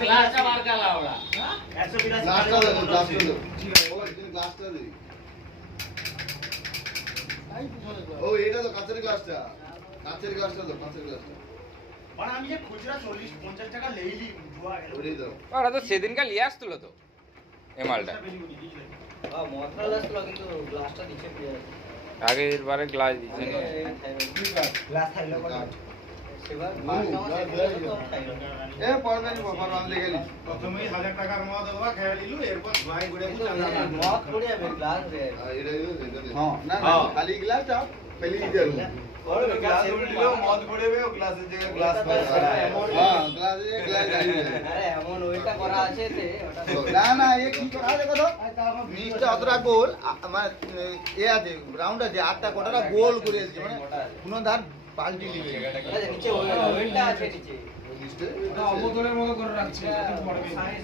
গ্লাসটা বার কালা ওরা 182 গ্লাসটা দেবো, গ্লাসটা দেবো। ওই তুমি গ্লাসটা দিবি। ও এটা তো কাঁচের গ্লাসটা। কাঁচের গ্লাসটা দাও, কাঁচের গ্লাসটা। মানে আমি যে খুচরা 40-50 টাকা লেইলি জুয়া গেল। ওটাই দাও। ওরা তো সেদিনকার লিয়ে আসছিল তো এই মালটা মশলা আসলো কিন্তু গ্লাসটা নিচে পড়ে আছে আগের বারে গ্লাস দিচ্ছে না গ্লাস থাকলে পরে সেবার এ পড়বে নি বাবা রাম লেগে নি। প্রথমেই 1000 টাকার মদ দেবা খেয়ে নিলু এরপর ধোয়াই করে মদ পড়ে যাবে গ্লাস রে এটা দিও, এটা দিও। হ্যাঁ, না না খালি গ্লাসটা ফেলে দিতে হবে। গ্লাস উল্টিলেও মদ পড়বে ও গ্লাসের জায়গায় গ্লাস হ্যাঁ, গ্লাসে গ্লাস দাঁড়িয়ে যাবে। আরে এমন ওইটা করা আছে তে ওটা না না এ কি করা আছে কত নিচটা অতটা গোল মানে এ আছে রাউন্ড আছে আটটা কোটাটা গোল করে আছে মানে কোনো ধার পাল্টি লিবে আরে নিচে ওইটা আছে নিচে নিচটা অমোদরের মতো করে রাখছে সাইজ